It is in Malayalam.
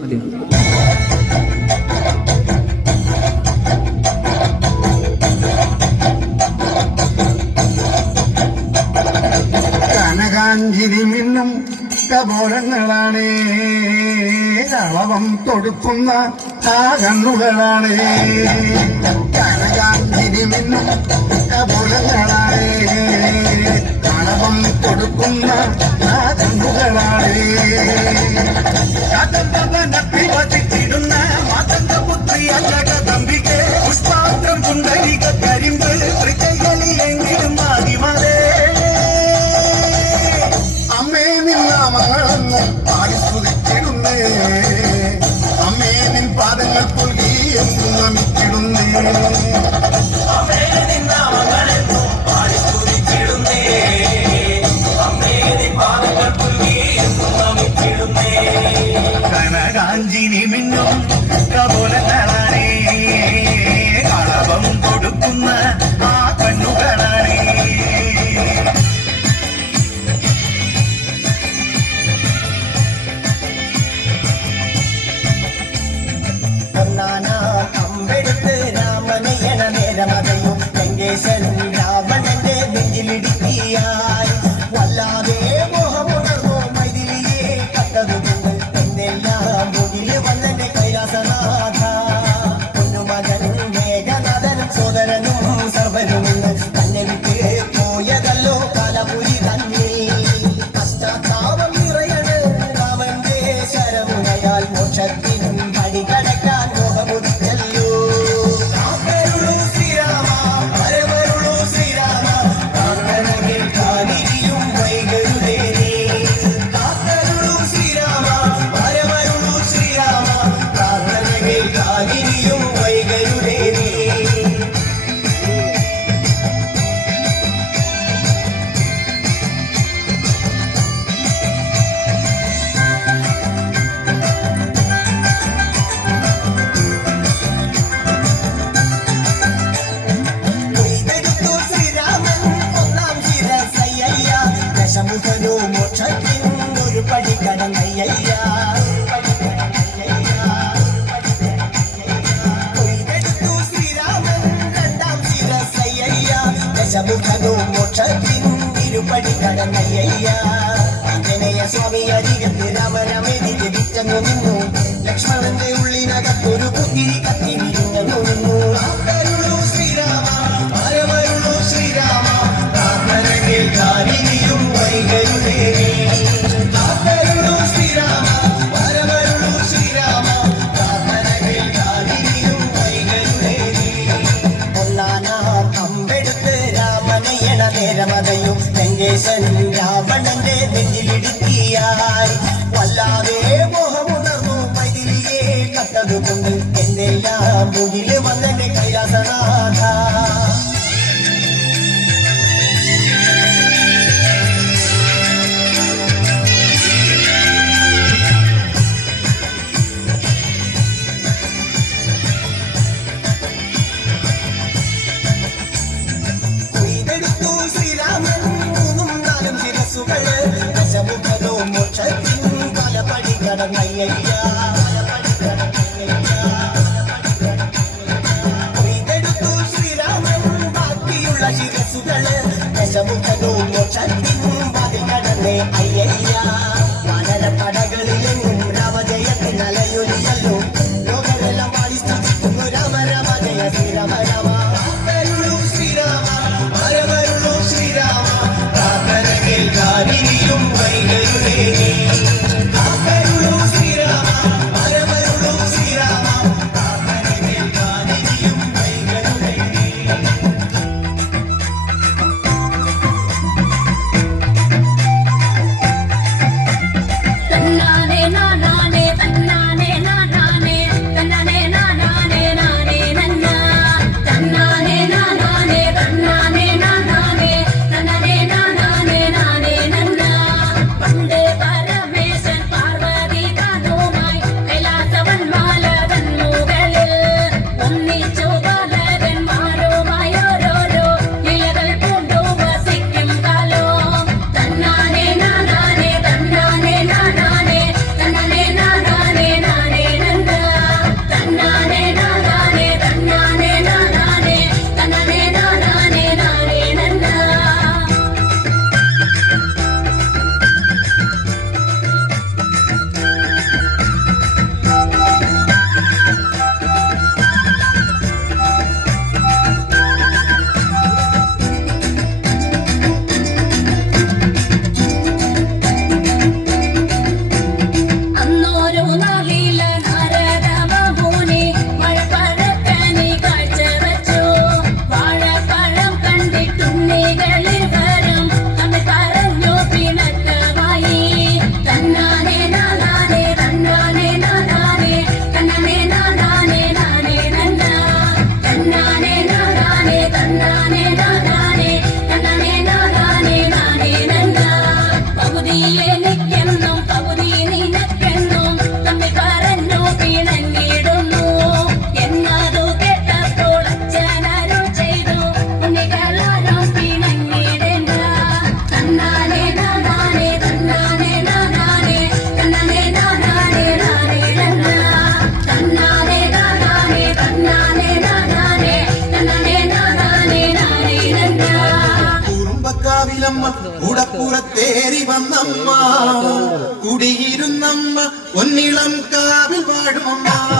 മതിയോ കനകാഞ്ചിരി മിന്നും കപോലങ്ങളാണ്. അളവം തൊടുക്കുന്ന ആ കണ്ണുകളാണ് കനകാഞ്ചിരി മിന്നും കപോലങ്ങളാണ്. നാടിന് കൊടുക്കുന്ന നാദങ്ങളാണ് കഥവനത്തിൽ വസിച്ചിടുന്ന മാതന്ത പുത്രി അജകതമ്പിക്ക് പുഷ്പാത്രം കുണ്ടരിക കരിമ്പ് തൃക്കൈകളിലെങ്കിലും ആദിമതേ അമ്മേ നിന്നാമങ്ങളെന്ന് പാടി സ്തുതിച്ചിടുന്നേ അമ്മേ നിൻ പാദങ്ങൾ പുൽകി എന്നും നമിച്ചിടുന്നേ അഞ്ചിനി മിന്നോ കപോലങ്ങള படி கடமையா அஞ்சனைய சுவாமி அதிகத்து ராம ரமை കൈകൾ വല്ലാതെ മോഹമുണർന്നു മതിലിയെ കട്ടതുകൊണ്ട് എന്നെല്ലാം മുകിൽ ശ്രീരാമൻ ബാക്കിയുള്ള ശിരസുകൾ ദശമുഖനോ മോക്ഷത്തിൻ 那里。ഉടപ്പുറത്തേറി വന്നമ്മ. കുടിയിരുന്നമ്മ ഒന്നിളം കാവിൽ വാഴുമമ്മ.